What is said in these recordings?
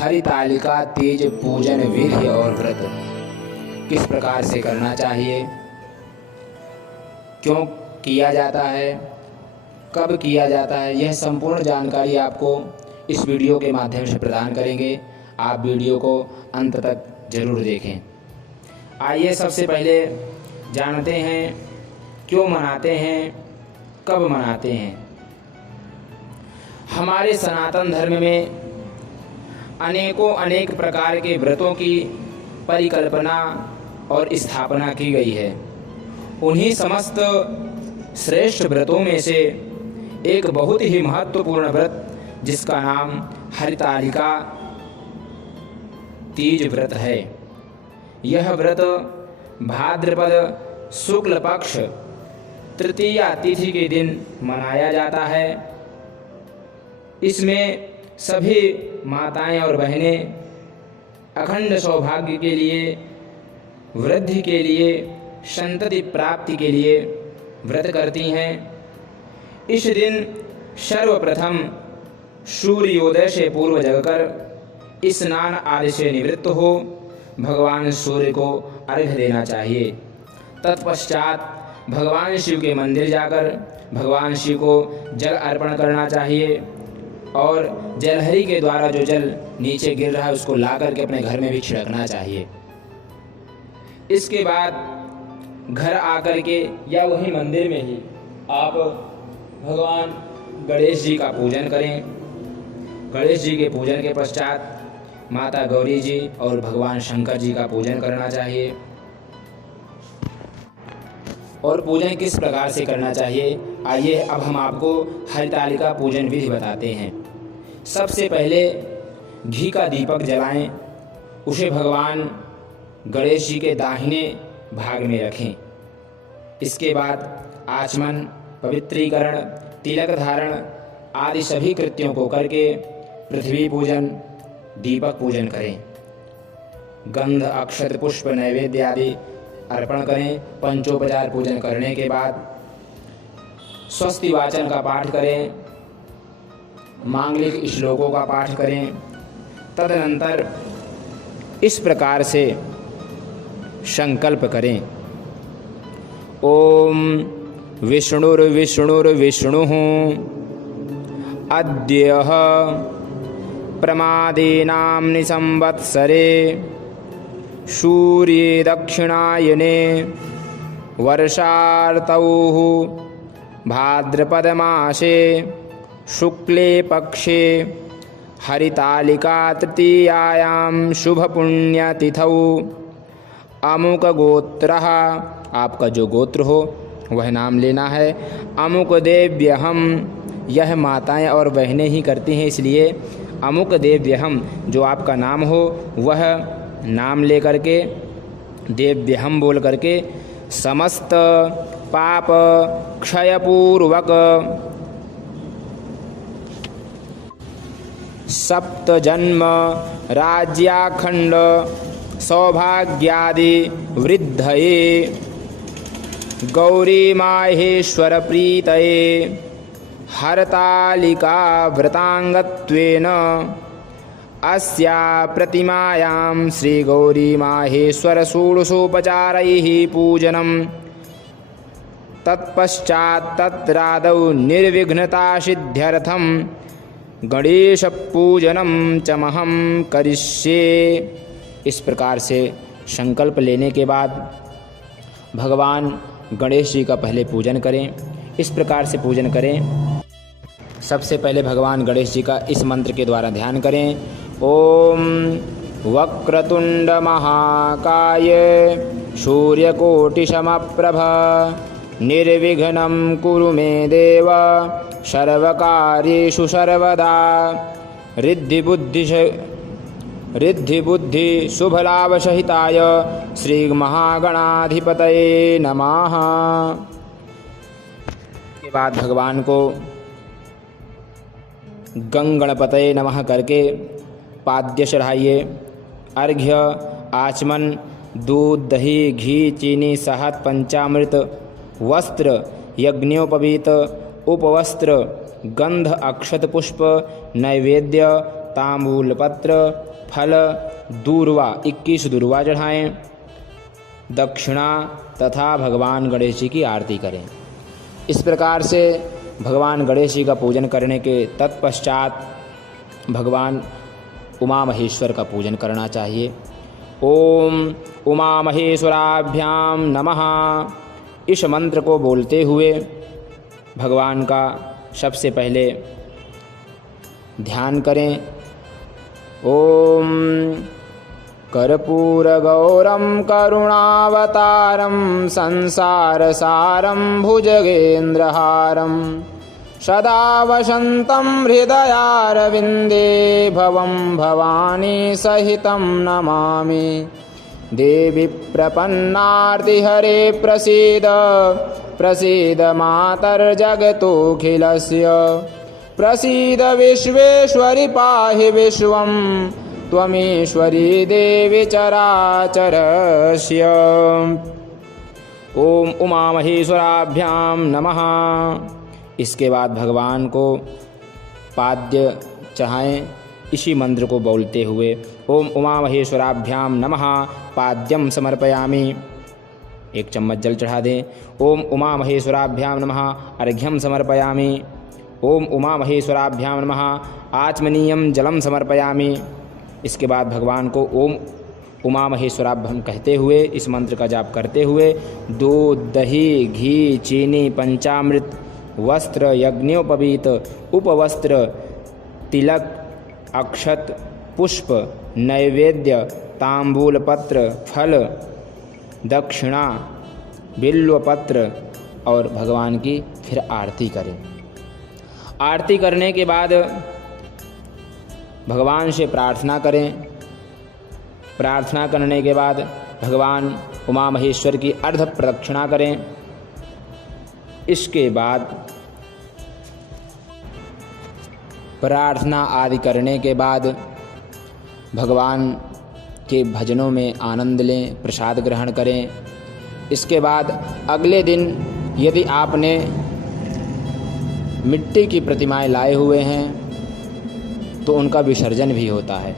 हरितालिका तीज पूजन विधि और व्रत किस प्रकार से करना चाहिए, क्यों किया जाता है, कब किया जाता है, यह संपूर्ण जानकारी आपको इस वीडियो के माध्यम से प्रदान करेंगे। आप वीडियो को अंत तक जरूर देखें। आइए सबसे पहले जानते हैं क्यों मनाते हैं, कब मनाते हैं। हमारे सनातन धर्म में अनेक प्रकार के व्रतों की परिकल्पना और स्थापना की गई है। उन्हीं समस्त श्रेष्ठ व्रतों में से एक बहुत ही महत्वपूर्ण व्रत जिसका नाम हरितालिका तीज व्रत है। यह व्रत भाद्रपद शुक्ल पक्ष तृतीया तिथि के दिन मनाया जाता है। इसमें सभी माताएं और बहनें अखंड सौभाग्य के लिए, वृद्धि के लिए, संतति प्राप्ति के लिए व्रत करती हैं। इस दिन सर्वप्रथम सूर्योदय से पूर्व जगकर स्नान आदि से निवृत्त हो भगवान सूर्य को अर्घ्य देना चाहिए। तत्पश्चात भगवान शिव के मंदिर जाकर भगवान शिव को जल अर्पण करना चाहिए और जलहरी के द्वारा जो जल नीचे गिर रहा है उसको ला करके अपने घर में भी छिड़कना चाहिए। इसके बाद घर आकर के या वही मंदिर में ही आप भगवान गणेश जी का पूजन करें। गणेश जी के पूजन के पश्चात माता गौरी जी और भगवान शंकर जी का पूजन करना चाहिए। और पूजन किस प्रकार से करना चाहिए, आइए अब हम आपको हरितालिका पूजन विधि बताते हैं। सबसे पहले घी का दीपक जलाएं, उसे भगवान गणेश जी के दाहिने भाग में रखें। इसके बाद आचमन, पवित्रीकरण, तिलक धारण आदि सभी कृत्यों को करके पृथ्वी पूजन, दीपक पूजन करें। गंध, अक्षत, पुष्प, नैवेद्य आदि अर्पण करें। पंचोपचार पूजन करने के बाद स्वस्ति वाचन का पाठ करें, मांगलिक श्लोकों का पाठ करें। तदनंतर इस प्रकार से संकल्प करें, ओम विष्णुर्विष्णुर्विष्णुः अद्य प्रमादीनाम्नि संवत्सरे सूर्ये दक्षिणायने वर्षार्तौ भाद्रपदमासे शुक्ले पक्षे हरितालिका तृतीयायां शुभपुण्यतिथौ अमुक गोत्रः, आपका जो गोत्र हो वह नाम लेना है। अमुक देव्यहम, यह माताएं और बहनें ही करती हैं, इसलिए अमुक देव्यहम जो आपका नाम हो वह नाम ले करके देव्यहम बोल करके समस्त पाप क्षयपूर्वक सप्त जन्म राज्याखंड सौभाग्यादि वृद्धये गौरी माहेश्वर प्रीतये हरतालिका व्रतांगत्वेन अस्या प्रतिमायां श्री गौरी माहेश्वर षोडशोपचारैः पूजनम् तत्पश्चात् तत्रादौ निर्विघ्नता सिद्ध्यर्थं गणेश पूजनम चमहम करिष्ये। इस प्रकार से संकल्प लेने के बाद भगवान गणेश जी का पहले पूजन करें। इस प्रकार से पूजन करें, सबसे पहले भगवान गणेश जी का इस मंत्र के द्वारा ध्यान करें। ओम वक्रतुंड महाकाय सूर्यकोटिसमप्रभ निर्विघ्नं कुरु मे देव सर्वकार्येषु सर्वदा रिद्धि बुद्धि शुभलाभ सहिताय श्री महागणाधिपतये नमः। के बाद भगवान को गंगणपतये नमः करके पाद्य चढ़ाइए। अर्घ्य, आचमन, दूध, दही, घी, चीनी, शहद, पंचामृत, वस्त्र, यज्ञोपवीत, उपवस्त्र, गंध, अक्षत, पुष्प, नैवेद्य, तांबूलपत्र, फल, दूर्वा 21 दूर्वा चढ़ाएं, दक्षिणा तथा भगवान गणेश जी की आरती करें। इस प्रकार से भगवान गणेश जी का पूजन करने के तत्पश्चात भगवान उमा महेश्वर का पूजन करना चाहिए। ओम उमा महेश्वराभ्याम नमः, इस मंत्र को बोलते हुए भगवान का सबसे पहले ध्यान करें। ओम कर्पूरगौरं करुणावतारं संसारसारं भुजगेन्द्रहारं सदा वसन्तं हृदयारविन्दे भवं भवानी सहितं नमामि। देवी प्रपन्नार्तिहरे प्रसीद प्रसीद मातर्जगतोऽखिलस्य, प्रसीद विश्वेश्वरि पाहि विश्वं त्वमीश्वरी देवी चराचरस्य। ओम उमा महेश्वराभ्याम नमः। इसके बाद भगवान को पाद्य चढ़ाएं इसी मंत्र को बोलते हुए। ओम उमा महेश्वराभ्याम नमः पाद्यम समर्पयामि, 1 चम्मच जल चढ़ा दें। ओम उमा महेश्वराभ्याम नमः अर्घ्यम समर्पयामि। ओम उमा महेश्वराभ्याम नमः आचमनीयम जलम समर्पयामि। इसके बाद भगवान को ओम उमा महेश्वराभ्याम कहते हुए इस मंत्र का जाप करते हुए दूध, दही, घी, चीनी, पंचामृत, वस्त्र, यज्ञोपवीत, उपवस्त्र, तिलक, अक्षत, पुष्प, नैवेद्य, तांबूलपत्र, फल, दक्षिणा, बिल्वपत्र और भगवान की फिर आरती करें। आरती करने के बाद भगवान से प्रार्थना करें। प्रार्थना करने के बाद भगवान उमा महेश्वर की अर्ध प्रदक्षिणा करें। इसके बाद प्रार्थना आदि करने के बाद भगवान के भजनों में आनंद लें, प्रसाद ग्रहण करें। इसके बाद अगले दिन यदि आपने मिट्टी की प्रतिमाएं लाए हुए हैं तो उनका विसर्जन भी होता है।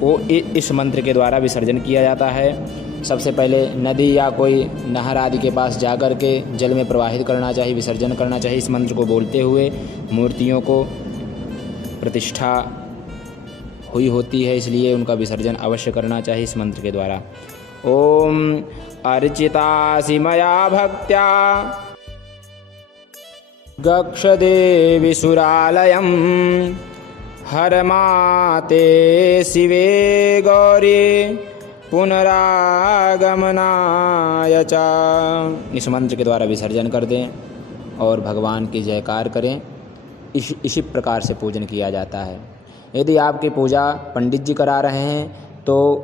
वो इस मंत्र के द्वारा विसर्जन किया जाता है। सबसे पहले नदी या कोई नहर आदि के पास जाकर के जल में प्रवाहित करना चाहिए, विसर्जन करना चाहिए। इस मंत्र को बोलते हुए मूर्तियों को प्रतिष्ठा हुई होती है, इसलिए उनका विसर्जन अवश्य करना चाहिए इस मंत्र के द्वारा। ओम अर्चितासि मया भक्त्या गक्षदेवी सुरालयं हरमाते शिवे गौरी पुनरागमनाय च। इस मंत्र के द्वारा विसर्जन कर दें और भगवान की जयकार करें। इसी प्रकार से पूजन किया जाता है। यदि आपकी पूजा पंडित जी करा रहे हैं तो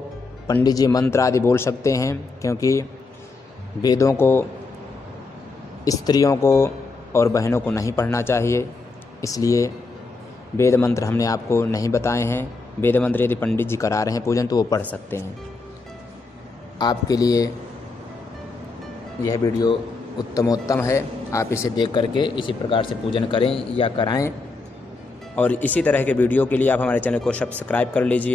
पंडित जी मंत्र आदि बोल सकते हैं, क्योंकि वेदों को स्त्रियों को और बहनों को नहीं पढ़ना चाहिए, इसलिए वेद मंत्र हमने आपको नहीं बताए हैं। वेद मंत्र यदि पंडित जी करा रहे हैं पूजन तो वो पढ़ सकते हैं। आपके लिए यह वीडियो उत्तमोत्तम है। आप इसे देख करके इसी प्रकार से पूजन करें या कराएं। और इसी तरह के वीडियो के लिए आप हमारे चैनल को सब्सक्राइब कर लीजिए।